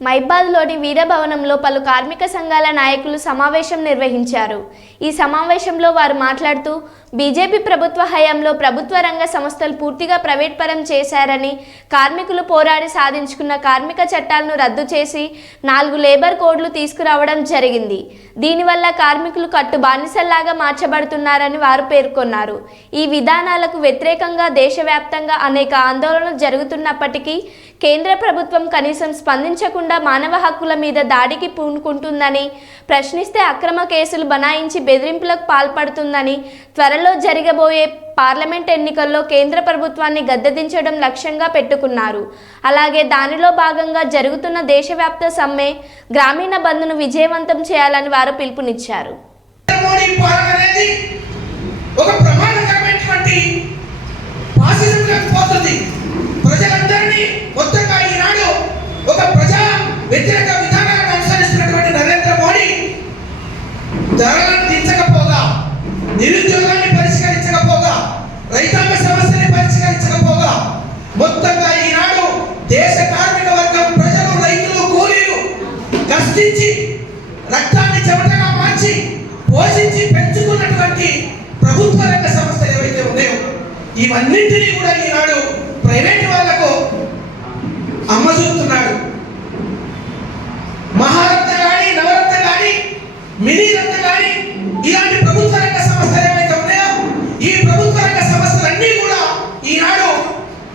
మైబాద్లోని వీరభవనంలో పలు కార్మిక సంఘాల నాయకులు సమావేశం నిర్వహించారు. ఈ సమావేశంలో వారు మాట్లాడుతూ బీజేపీ ప్రభుత్వ హయాంలో ప్రభుత్వ రంగ సంస్థలు పూర్తిగా ప్రైవేట్ పరం చేశారని కార్మికులు పోరాడి సాధించుకున్న కార్మిక చట్టాలను రద్దు చేసి నాలుగు లేబర్ కోడ్లు తీసుకురావడం జరిగింది. దీనివల్ల కార్మికులు కట్టు బానిసల్లాగా మార్చబడుతున్నారని వారు పేర్కొన్నారు. ఈ విధానాలకు వ్యతిరేకంగా దేశవ్యాప్తంగా అనేక ఆందోళనలు జరుగుతున్నప్పటికీ కేంద్ర ప్రభుత్వం కనీసం స్పందించకుండా మానవ హక్కుల మీద దాడికి పూనుకుంటుందని ప్రశ్నిస్తే అక్రమ కేసులు బనాయించి బెదిరింపులకు పాల్పడుతుందని త్వరలో జరగబోయే పార్లమెంట్ ఎన్నికల్లో కేంద్ర ప్రభుత్వాన్ని గద్దెదించడం లక్ష్యంగా పెట్టుకున్నారు. అలాగే దానిలో భాగంగా జరుగుతున్న దేశవ్యాప్త సమ్మె గ్రామీణ బంద్ను విజయవంతం చేయాలని వారు పిలుపునిచ్చారు. ఒక ప్రమాదకరమైనటువంటి అమ్మజూపుతున్నాడు మహారత్న కానీ నవరత్న కానీ మినీ రత్న గాని ఇలాంటి ప్రభుత్వ రంగ సంస్థలు ఏవైతే ఉన్నాయో ఈ ప్రభుత్వ రంగ సంస్థలన్నీ కూడా ఈనాడు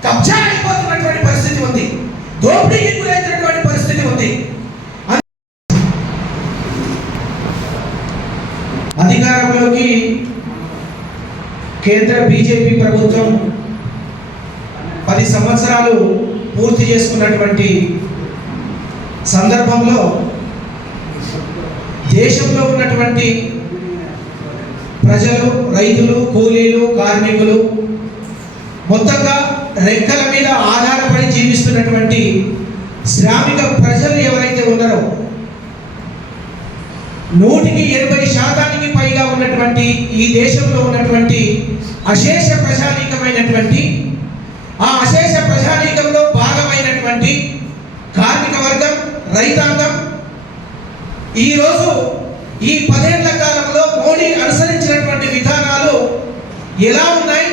కబ్జా అయిపోతున్నటువంటి పరిస్థితి ఉంది. దోపిడీకి గురైనటువంటి పరిస్థితి ఉంది. అధికారంలోకి కేంద్ర బీజేపీ ప్రభుత్వం పది సంవత్సరాలు పూర్తి చేసుకున్నటువంటి సందర్భంలో దేశంలో ఉన్నటువంటి ప్రజలు రైతులు కూలీలు కార్మికులు మొత్తంగా రెక్కల మీద ఆధారపడి జీవిస్తున్నటువంటి శ్రామిక ప్రజలు ఎవరైతే ఉన్నారో నూటికి ఎనభై శాతానికి పైగా ఉన్నటువంటి ఈ దేశంలో ఉన్నటువంటి అశేష ప్రజానీకమైనటువంటి ఆ అశేష ప్రజానీకంలో భాగమైనటువంటి కార్మిక వర్గం రైతాంగం ఈరోజు ఈ పదేళ్ళ కాలంలో మోడీ అనుసరించినటువంటి విధానాలు ఎలా ఉన్నాయి?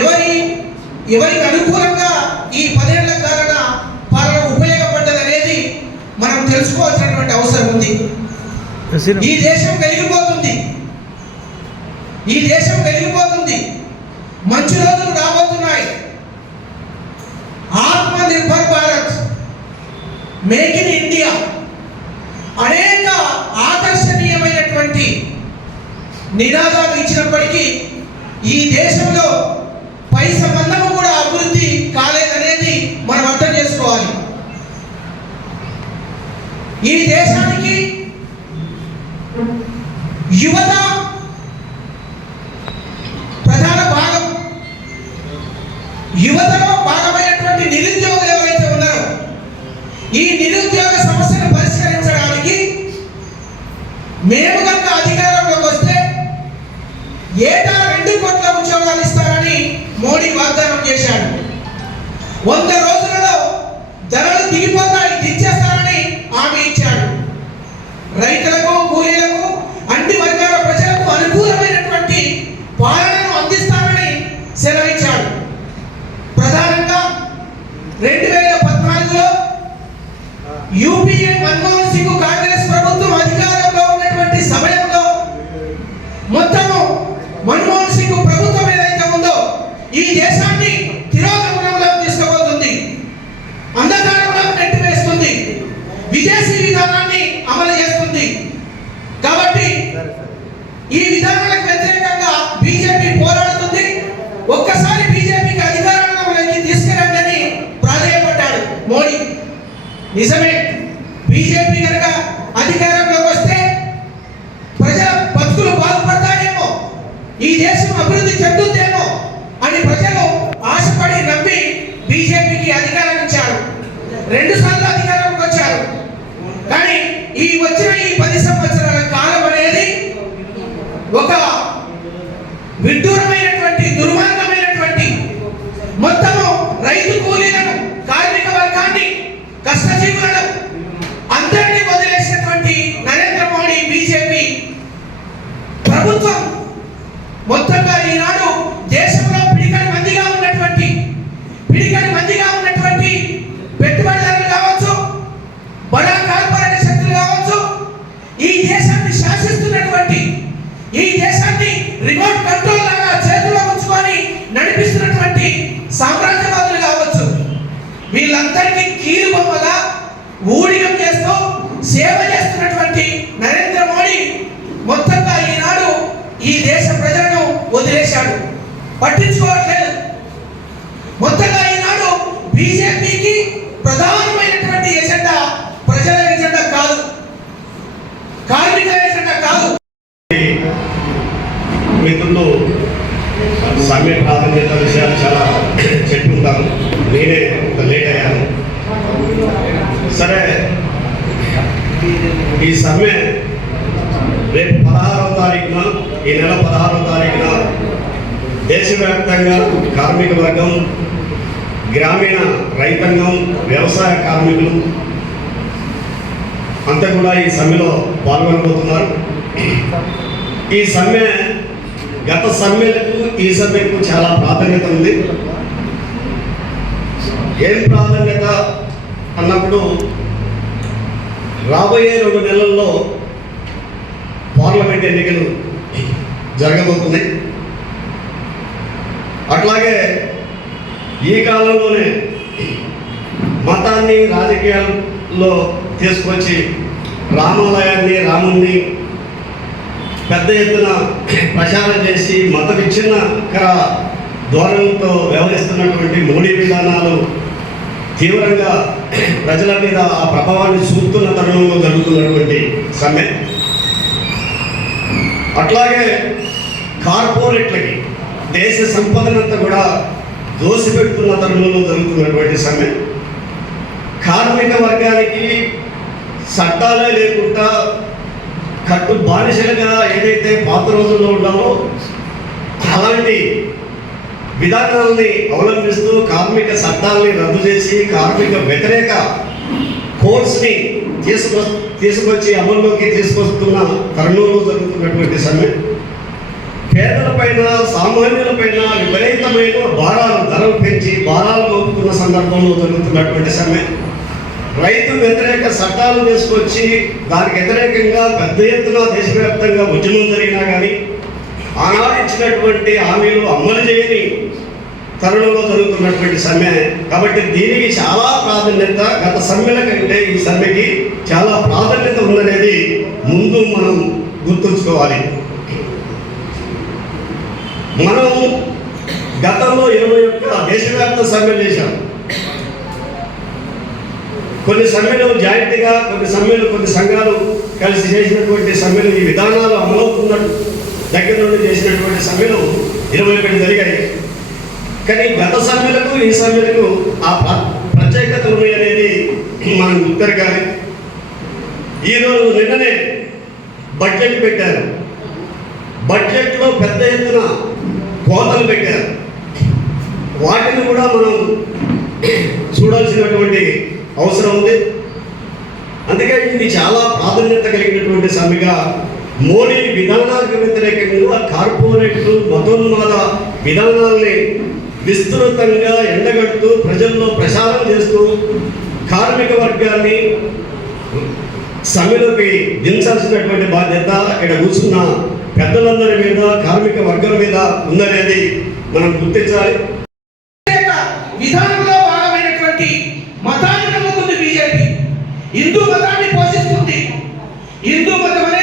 ఎవరి ఎవరికి అనుకూలంగా ఈ పదేళ్ళ కాలన పాలన ఉపయోగపడ్డదనేది మనం తెలుసుకోవాల్సినటువంటి అవసరం ఉంది. ఈ దేశం కలిగిపోతుంది. ఈ దేశం కలిగిపోతుంది. మంచి రోజులు మేక్ ఇన్ ఇండియా. అనేక ఆకర్షణీయమైనటువంటి నినాదాలు ఇచ్చినప్పటికీ ఈ దేశంలో పై సంబంధము కూడా అభివృద్ధి కాలేదనేది మనం అర్థం చేసుకోవాలి. ఈ దేశానికి యువత మేము కనుక అధికారంలోకి వస్తే ఏటా రెండు కోట్ల ఉద్యోగాలు ఇస్తారని మోడీ వాగ్దానం చేశాడు. వంద రోజులు దేశాన్ని తిరోగమనంలోకి తీసుకుపోతుంది. అంధకారంలో నెట్టివేస్తుంది. విదేశీ విధానాన్ని అమలు చేస్తుంది. కాబట్టి ఈ విధానాలకు వ్యతిరేకంగా బీజేపీ పోరాడుతుంది. ఒక్కసారి బీజేపీకి అధికారంలోకి తీసుకురండి అని ప్రాధాయపడ్డాడు మోడీ. నిజమే. అధికారం ఇచ్చారు. రెండు సార్లు అధికారంకి వచ్చారు. కానీ ఈ వచ్చిన ఈ పది సంవత్సరాల కాలం అనేది ఒక విడ్డూరమైనటువంటి దుర్మార్గమైనటువంటి మొత్తము రైతు కూలీలను కార్మిక వర్గాన్ని కష్టజీవులను అందరినీ వదిలేసినటువంటి నరేంద్ర మోడీ బీజేపీ ప్రభుత్వం మొత్తం ఈ దేశాన్ని శాసిస్తున్నటువంటి ఈ దేశాన్ని రిమోట్ కంట్రోల్ లాగా చేతిలో ఉంచుకొని నడిపిస్తున్నటువంటి సామ్రాజ్యవాదులు కావచ్చు. వీళ్ళందరికీ కీలు బొమ్మగా ఊడిగం చేస్తూ సేవ చేస్తున్నటువంటి నరేంద్ర మోడీ మొత్తంగా ఈనాడు ఈ దేశ ప్రజలను వదిలేశాడు. పట్టించుకోవట్లేదు. మొత్తంగా ఈనాడు బీజేపీకి ప్రధాన సమ్మె ప్రాధాన్యత విషయాలు చాలా చెప్పి నేనే ఒక లేట్ అయ్యాను. సరే ఈ సమ్మె రేపు పదహారవ తారీఖున ఈ నెల పదహారవ తారీఖున దేశవ్యాప్తంగా కార్మిక వర్గం గ్రామీణ రైతాంగం వ్యవసాయ కార్మికులు అంతా కూడా ఈ సమ్మెలో పాల్గొనబోతున్నారు. ఈ సమ్మె గత సమ్మెలకు ఈ సమ్మెకు చాలా ప్రాధాన్యత ఉంది. ఏం ప్రాధాన్యత అన్నప్పుడు రాబోయే రెండు నెలల్లో పార్లమెంట్ ఎన్నికలు జరగబోతున్నాయి. అట్లాగే ఈ కాలంలోనే మతాన్ని రాజకీయాల్లో తీసుకొచ్చి రామాలయాన్ని రాముణ్ణి పెద్ద ఎత్తున ప్రచారం చేసి మత విచ్ఛిన్నకర ధోరణితో వ్యవహరిస్తున్నటువంటి మోడీ విధానాలు తీవ్రంగా ప్రజల మీద ఆ ప్రభావాన్ని చూపుతున్న తరుణంలో జరుగుతున్నటువంటి సమ్మె. అట్లాగే కార్పొరేట్లకి దేశ సంపదనంతా కూడా దోసిపెడుతున్న తరుణంలో జరుగుతున్నటువంటి సమ్మె. కార్మిక వర్గానికి చట్టాలే లేకుండా కట్టు బానిసలుగా ఏదైతే పాత రోజుల్లో ఉన్నామో అలాంటి విధానాలని అవలంబిస్తూ కార్మిక చట్టాలని రద్దు చేసి కార్మిక వ్యతిరేక కోర్స్ని తీసుకొ తీసుకొచ్చి అమల్లోకి తీసుకొస్తున్న తరుణంలో జరుగుతున్నటువంటి సమ్మె పేదలపైన సామాన్యులపైన విపరీతమైన భారాలు ధరలు పెంచి భారాలు మోపుతున్న సందర్భంలో జరుగుతున్నటువంటి సమ్మె రైతు వ్యతిరేక చట్టాలు తీసుకొచ్చి దానికి వ్యతిరేకంగా పెద్ద ఎత్తున దేశవ్యాప్తంగా ఉద్యమం జరిగినా కానీ ఆనాడు ఇచ్చినటువంటి హామీలు అమలు చేయని తరుణంలో జరుగుతున్నటువంటి సమ్మె. కాబట్టి దీనికి చాలా ప్రాధాన్యత గత సమ్మెల కంటే ఈ సమ్మెకి చాలా ప్రాధాన్యత ఉందనేది ముందు మనం గుర్తుంచుకోవాలి. మనం గతంలో ఇరవై ఒక్క దేశవ్యాప్త సమ్మె చేశాం. కొన్ని సమ్మెలు జాయింట్గా కొన్ని సమ్మెలు కొన్ని సంఘాలు కలిసి చేసినటువంటి సమ్మెలు ఈ విధానాలు అమలవుతున్న దగ్గర నుండి చేసినటువంటి సమ్మెలు ఇరవై ఒకటి జరిగాయి. కానీ గత సమ్మెలకు ఈ సమ్మెలకు ఆ ప్రత్యేకత ప్రత్యేకతలు అనేది మనం గుర్తెరగాలి ఈరోజు నిన్ననే బడ్జెట్ పెట్టారు. బడ్జెట్లో పెద్ద ఎత్తున కోతలు పెట్టారు. వాటిని కూడా మనం చూడాల్సినటువంటి అవసరం ఉంది. అందుకే ఇది చాలా ప్రాధాన్యత కలిగినటువంటి సమ్మెగా మోడీ విధానాలకు వ్యతిరేకంగా కార్పొరేట్లు మతోన్మాద విధానాల్ని విస్తృతంగా ఎండగడుతూ ప్రజల్లో ప్రచారం చేస్తూ కార్మిక వర్గాన్ని సమ్మెలోకి దించాల్సినటువంటి బాధ్యత ఇక్కడ కూర్చున్న పెద్దలందరి మీద కార్మిక వర్గం మీద ఉందనేది మనం గుర్తించాలి. విధానం విధానంలో భాగమైనటువంటి మతాన్ని నమ్ముకుంది బీజేపీ హిందూ మతాన్ని పోషిస్తుంది హిందూ మతం